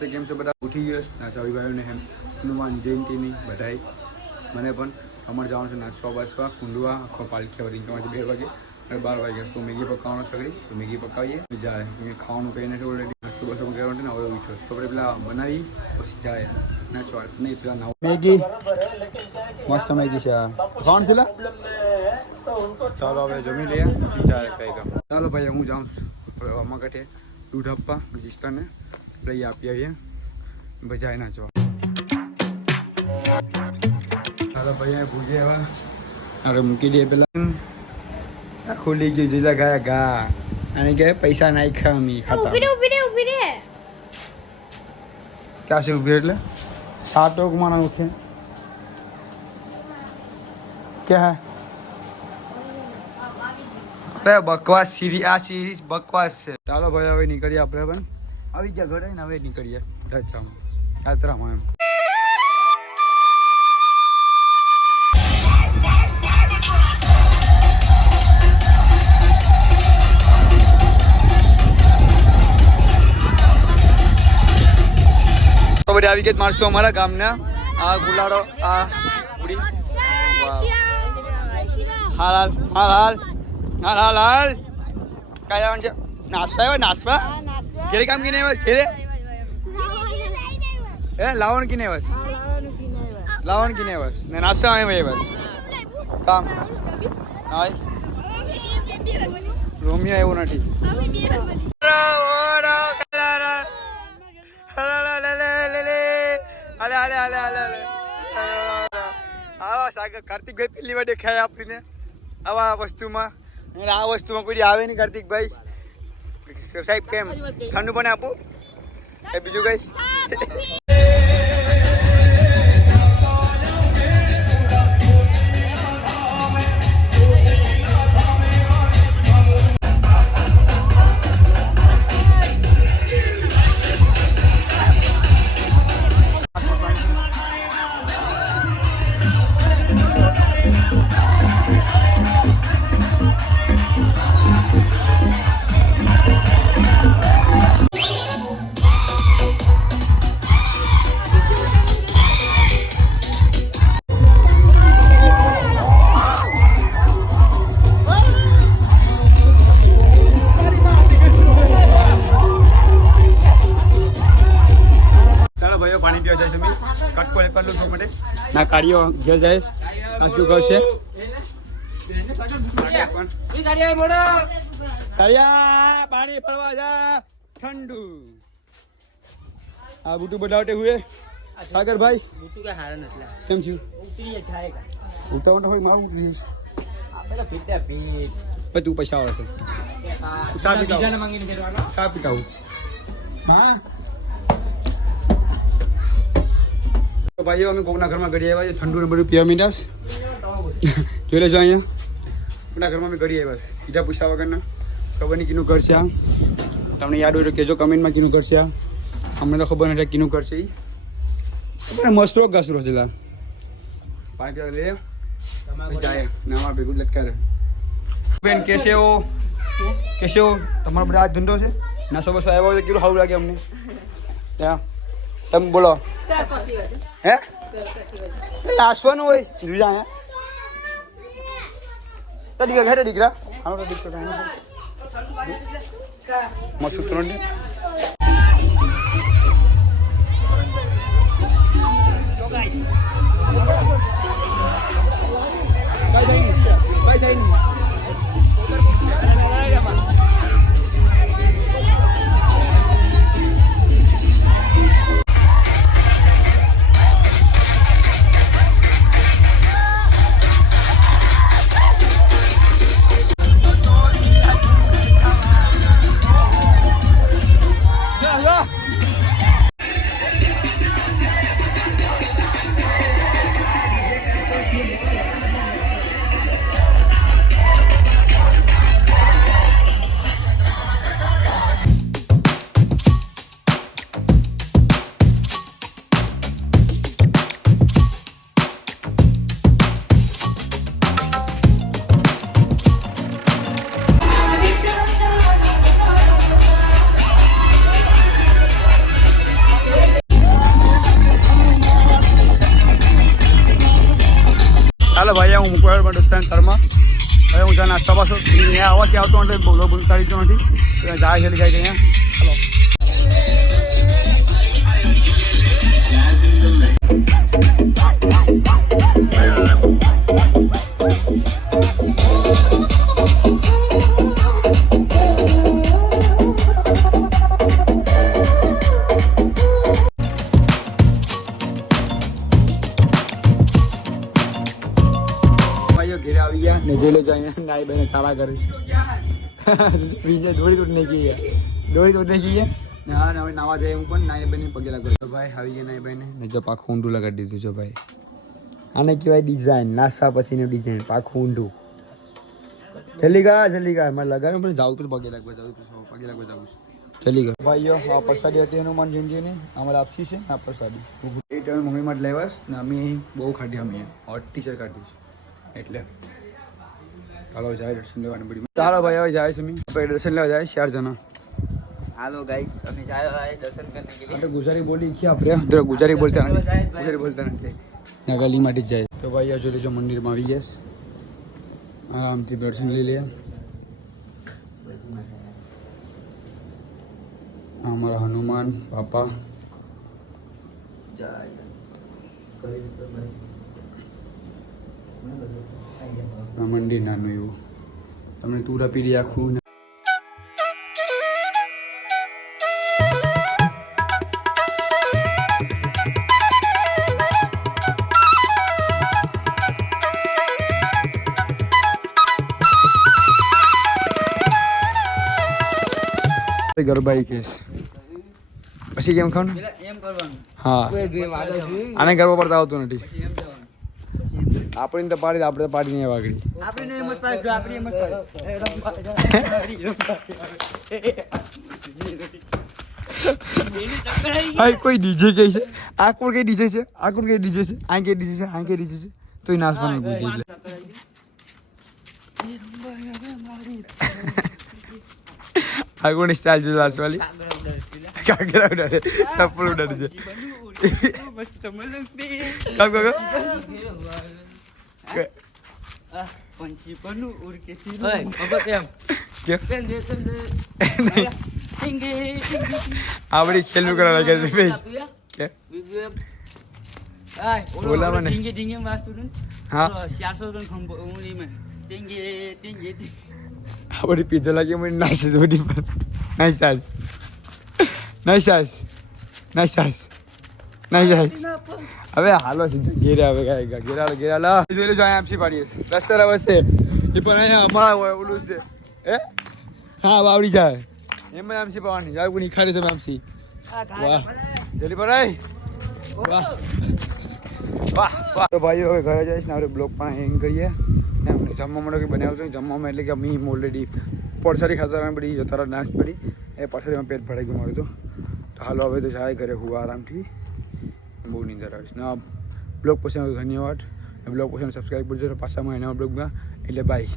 નમસ્તે, કેમ છો બધા? ઉઠી ગયો ના સभी ભાઈઓને હનુમાન જયંતીની બધાઈ. મને પણ અમારે જવાનું છે નાચવા બાસવા કુંડવા આખો પાલખી રીંગણમાંથી 2 વાગે અને 12 વાગે તો મેગી પકાવવાનો છગડી તો મેગી પકાવીએ જાય ખાવાનું કંઈ નથી ઓલરેડી નાસ્તો બસો કરવાનું ને હવે ઉઠ્યો તો આપણે પેલા બનાવી પછી જાય નાચવા નહીં પેલા નાવ મેગી મસ્ત મેગી છે કોણ છે ચાલો હવે જમી લઈએ પછી જાય કંઈ કામ. ચાલો ભાઈ હું જાઉં આમાં કઠે દૂધ આપવા રજિસ્ટરને લઈ આપી આવીએ બજાય નાચવા. ચાલો ભાઈ ભૂજે હવે અરે મૂકી દે પેલા ખુલી ગયું જીલા ગયા ગા અને કે પૈસા નાખ્યા અમી ખાતા ઉભી રે ક્યાં છે ઉભી એટલે સાટોક માના ઉખે क्या है बकवास सीरीज आ सीरीज बकवास છે. ચાલો ભાઈ હવે નીકળીએ આપણે પણ આવી ગયા ઘરે ને હવે નીકળીએ યાત્રામાં એમ. તો બધી આવી ગયા માણસો અમારા ગામના આ ગુલાડો આ ઉડી હાલ હાલ હાલ હાલ હાલ હાલ હાલ काय जवान नाचवा है नाचवा केरे काम की नहीं बस केरे लावण की नहीं बस लावण की नहीं बस नहीं नाचवा है भाई बस काम हाय रोमियो है वो ना ठीक अरे अरे अरे अरे आवा सागर कार्तिक भाई पहली बार देखा है आपने आवा वस्तु में આ વસ્તુમાં કોઈ આવે નહીં કાર્તિક ભાઈ સાહેબ કેમ ઠંડુ પણ આપું એ બીજું કઈ પાણી પીવા જાય તમે કટકો લેकर લો માટે ના કાઢ્યો ઘેર જાય આખું ઘર છે સરિયા પાણી પડવા જા ઠંડુ આ બુટુ બડાવટે હુએ સાગર ભાઈ બુટુ કે હારા નથી કેમ છું ઉતરી જાય કા ઉતાવળ હોય મારું ઉતરી આપેલા પીતા પી પણ તું પૈસા આવે છે સાબ બીજાને માંગીને ફેરવાનો સાબ પીતાવું હા તો ભાઈઓ અમે કોકના ઘરમાં ઘડી આવ્યા છે ઠંડુ ને બધું પીવા મીઠાશ જોઈ લેજો અહીંયા કોકના ઘરમાં અમે ઘડી આવ્યા છે બીજા પૂછ્યા વગરના ખબર નહીં કીનું ઘર છે આ તમને યાદ હોય તો કહેજો કમેન્ટમાં કીનું ઘર છે આ અમને તો ખબર નથી કીનું ઘર છે એ ખબર મસ્તરો ઘસરો છે પાણી પીવા લે જાય ને અમારા ભેગું લટકા બેન કેસે હો તમારો બધા આ ધંધો છે નાસો બસો આવ્યો હોય તો કેટલું સારું લાગે અમને ત્યાં તમે બોલો હે નાસવાનું હોય જુજા હે તો દીકરા ઘરે દીકરા આનો તો દીકરો મસ્ત ત્રણ ગયા ઘરમાં. હવે હું ત્યાં નાસ્તા પાછો અહીંયા આવવાથી આવતો એટલે બોલો બોલ સારી ગયો નથી જાય છે જાય અહીંયા. ચાલો ઘેરે આવી ગયા ને જોઈ લેજો અહીંયા નાઈ બહેને ખાવા કરે બીજે દોડી તોડને ગઈ ને હા હવે નાવા જાય હું પણ નાઈ બહેને પગે લાગો તો ભાઈ આવી ગયા નાઈ બહેને ને જો પાખું ઊંડું લગાડી દીધું છે ભાઈ. આને કહેવાય ડિઝાઇન, નાસ્તા પછીનું ડિઝાઇન, પાખું ઊંડું. જલ્દી કા મારે લગાડ્યું પણ જાઉં તો પગે લાગવા જાઉં છું ચલી ગયો ભાઈઓ. આ પ્રસાદી હતી હનુમાન જયંતીની. આમાં લાપસી છે આ પ્રસાદી એ તમે મમ્મી માટે લેવાસ ને અમે બહુ ખાધી અમે હોટ ટીચર કાઢી છે એટલે ચાલો જાય દર્શન લેવાની બધી. ચાલો ભાઈ હવે જાય છે આપણે દર્શન લેવા જાય 4 જણા. हेलो गाइस अभी जा रहा है दर्शन करने के लिए. આપણે गुजारी बोली क्या આપણે गुजारी बोलता નથી ગલી માટે જ જાય. તો ભાઈ આ જોઈ લેજો મંદિરમાં આવી ગયા આરામથી દર્શન લઈ લે. અમારા હનુમાન બાપા આ મંદિર નાનું એવું તમને તુરા પીડી આખું ગરબાઈ કેસ પછી કેમ ખાવાનું એમ કરવાનું. હા આને ગરબા પડતા આવતું નથી. આપણે તો પાડી આપણે તો પાડી નહીં વાગડી. આપણે એમ જ પાડ જો આપણે એમ જ હાય કોઈ ડીજે કે છે આ કોણ કે ડીજે છે આ કોણ કે ડીજે છે આ કે ડીજે છે આ કે ડીજે છે તોય નાચવાનું ભૂલી એટલે આ કોણ સ્ટાઇલ જો નાચવાલી કાગરા ઉડાડે સપલ ઉડાડે છે મસ્ત મલક બે કામ કામ પંછી પનું ઉર કે તીર ઓય અબત એમ કે પેન દે ટિંગે આવડી ખેલું કરવા લાગે છે ફેસ કે આય બોલા મને ટિંગે ટિંગે વાસ્તુ ને હા 400 રન ખંભો ઉંગલી માં ટિંગે ટિંગે આવડી પીધો લાગે મને નાસે થોડી પર નાઈસ હવે હાલો સીધા ઘેરે આવે ઘેરા જોઈ લેજો અહીંયા આપસી પાડીએ રસ્તા રવસે એ પણ અહીંયા અમારા ઓલું છે હા આવડી જાય એમ જ આમસી પાવાની જાવ કોની ખાડી તમે આમસી વાહ જલ્દી પડાય વાહ તો ભાઈઓ હવે ઘરે જઈશ ને આપણે બ્લોગ પણ એન્ડ કરીએ એમ જમવા માટે કંઈ બનાવતો નહીં જમવામાં એટલે કે અમે ઓલરેડી પરસારી ખાતા બધી જતા નાસ્ત પડી એ પરસારીમાં પેટ ભરાઈ ગયું મારું તો હાલો હવે તો જાય ઘરે હું આરામથી બહુ નીંદર આવીશ ને બ્લોગ પસંદ ધન્યવાદ બ્લોગ પસંદ સબસ્ક્રાઈબ કરજો પાછા એના બ્લોગમાં એટલે બાય.